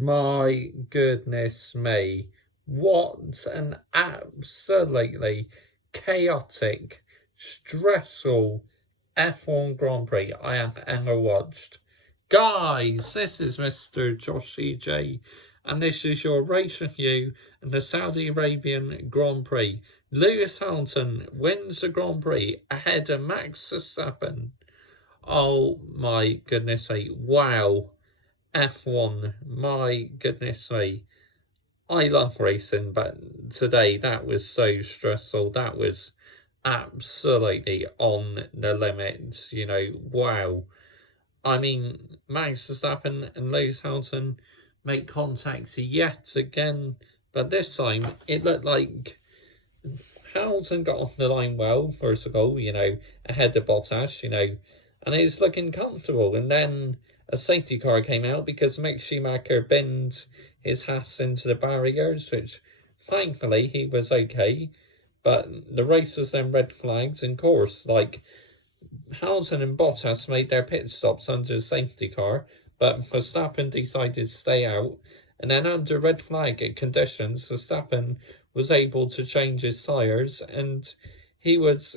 My goodness me. What an absolutely chaotic, stressful F1 Grand Prix I have ever watched. Guys, this is Mr. Josh CJ, and this is your race review in the Saudi Arabian Grand Prix. Lewis Hamilton wins the Grand Prix ahead of Max Verstappen. Oh my goodness me, wow. F1, my goodness me. I love racing, but today that was so stressful. That was absolutely on the limit, wow. I mean, Max Verstappen and Lewis Hamilton make contact yet again, but this time it looked like Hamilton got off the line well, first of all, ahead of Bottas, and he's looking comfortable. And then a safety car came out because Mick Schumacher binned his Haas into the barriers, which thankfully he was okay. But the race was then red flagged, and of course, Hamilton and Bottas made their pit stops under the safety car, but Verstappen decided to stay out. And then under red flag conditions, Verstappen was able to change his tyres, and he was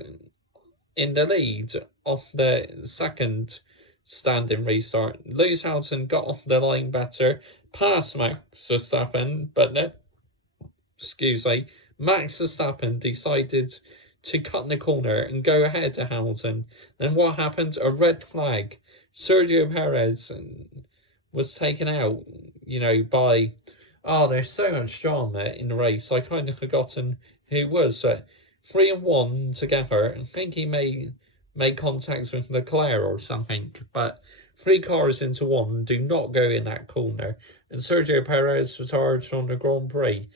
in the lead of the second standing restart. Lewis Hamilton got off the line better, past Max Verstappen, but then, Max Verstappen decided to cut in the corner and go ahead to Hamilton. Then what happened? A red flag. Sergio Perez was taken out, by... Oh, there's so much drama in the race. I kind of forgotten who was. 3 and 1 together. I think he made contact with Leclerc or something. But 3 cars into 1 do not go in that corner. And Sergio Perez retired from the Grand Prix,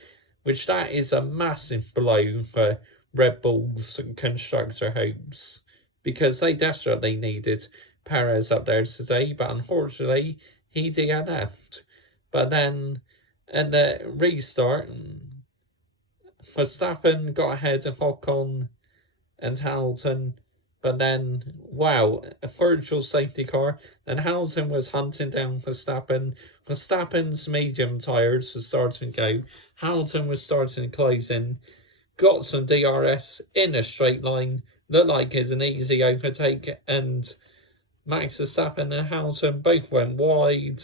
which that is a massive blow for Red Bull's constructor hopes, because they desperately needed Perez up there today, but unfortunately he DNF'd. But then at the restart, Verstappen got ahead of Ocon and Hamilton, but then, wow, a virtual safety car. Then Hamilton was hunting down Verstappen. Verstappen's medium tyres were starting to go. Hamilton was starting to close in. Got some DRS in a straight line. Looked like it's an easy overtake. And Max Verstappen and Hamilton both went wide.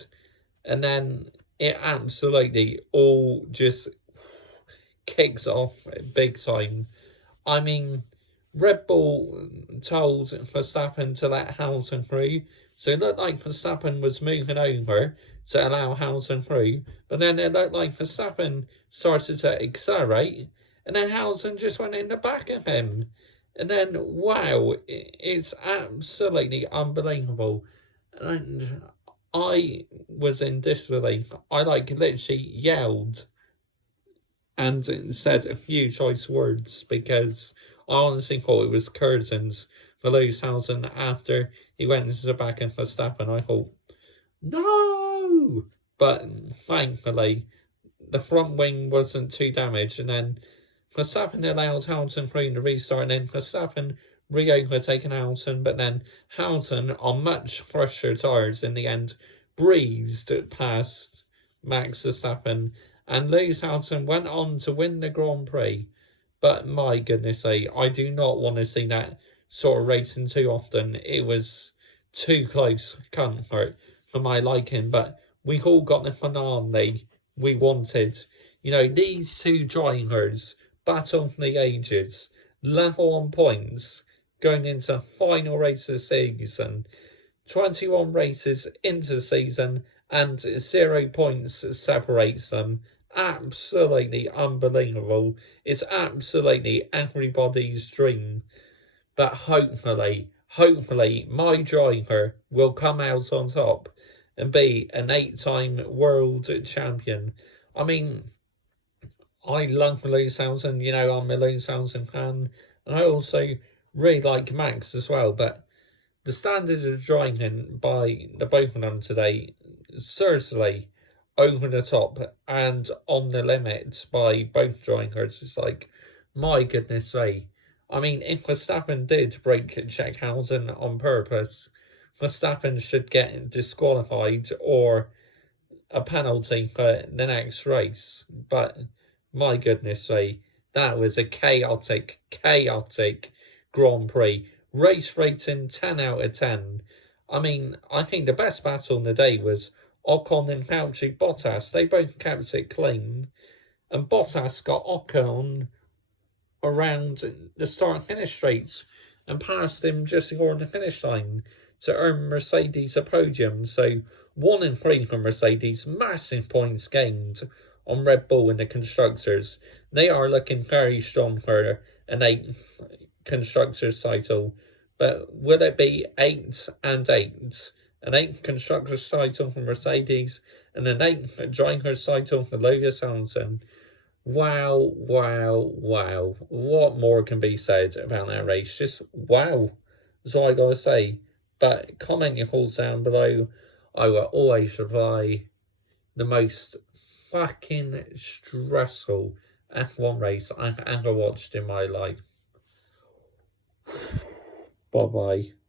And then it absolutely all just kicks off big time. I mean, Red Bull told Verstappen to let Hamilton through, so it looked like Verstappen was moving over to allow Hamilton through, but then it looked like Verstappen started to accelerate, and then Hamilton just went in the back of him. And then, wow, it's absolutely unbelievable. And I was in disbelief. I literally yelled and said a few choice words, because I honestly thought it was curtains for Lewis Hamilton after he went into the back of Verstappen. I thought, no! But thankfully, the front wing wasn't too damaged, and then Verstappen allowed Hamilton through the restart, and then Verstappen re-overtaken Hamilton, but then Hamilton, on much fresher tyres in the end, breezed past Max Verstappen, and Lewis Hamilton went on to win the Grand Prix. But my goodness I do not want to see that sort of racing too often. It was too close comfort for my liking, but we all got the finale we wanted. These two drivers battle for the ages, level on points, going into final race of the season. 21 races into the season, and 0 points separates them. Absolutely unbelievable. It's absolutely everybody's dream. But hopefully, my driver will come out on top and be an 8-time world champion. I mean, I love Lewis Hamilton, I'm a Lewis Hamilton fan, and I also really like Max as well, but the standard of driving by the both of them today, seriously, over the top and on the limit by both drivers. It's like, my goodness me. I mean, if Verstappen did check Hamilton on purpose, Verstappen should get disqualified, or a penalty for the next race. But my goodness me, that was a chaotic Grand Prix. Race rating 10 out of 10. I mean, I think the best battle in the day was Ocon and Valtteri Bottas. They both kept it clean. And Bottas got Ocon around the start-finish straights and passed him just before the finish line to earn Mercedes a podium. So 1 and 3 for Mercedes, massive points gained on Red Bull in the constructors. They are looking very strong for an 8th constructors title. But will it be 8 and 8? An 8th constructors title for Mercedes and an 8th drivers title for Lewis Hamilton. Wow, wow, wow. What more can be said about that race? Just wow. That's all I gotta say. But comment your thoughts down below. I will always reply. The most fucking stressful F1 race I've ever watched in my life. Bye bye.